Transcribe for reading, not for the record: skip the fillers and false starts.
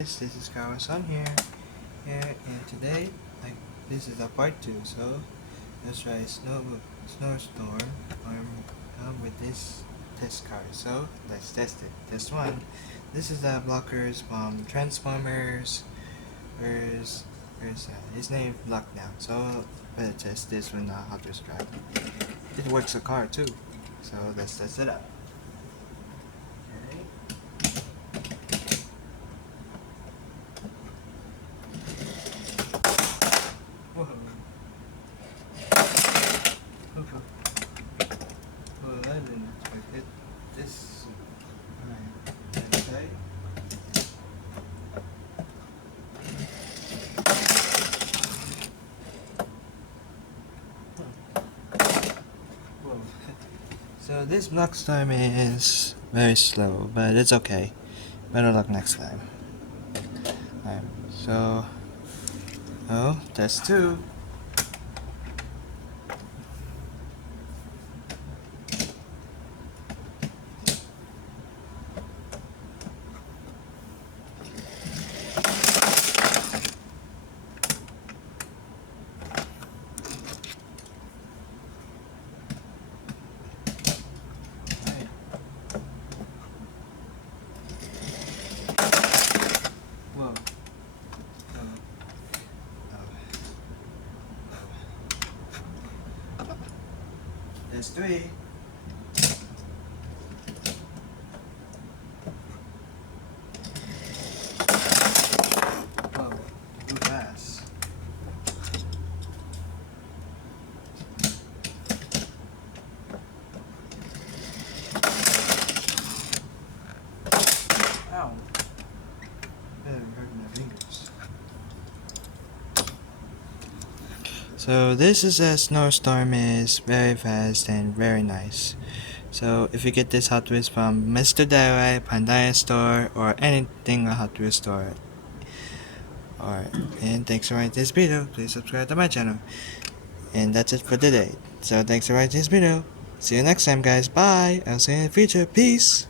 This is Kawasan here, and today, this is a part 2, so let's try Snowstorm with this test car. So let's test it. Test 1. This is the blockers from Transformers. His name blocked now, so better test this one Hot Wheels drive. It works a car too, so let's test it out. Whoa. Well, I didn't expect it. This. Alright. Okay. Whoa. So this block time is very slow, but it's okay. Better luck next time. Alright, so. Oh, test 2. Whoa. That's 3. Whoa, too fast. Ow. Better hurt my fingers. So this is a snowstorm is very fast and very nice. So if you get this Hot Wheels from Mr. DIY, Pandaya store, or anything a Hot Wheels store. Alright, and thanks for watching this video. Please subscribe to my channel. And that's it for today. So thanks for watching this video. See you next time guys. Bye. I'll see you in the future. Peace.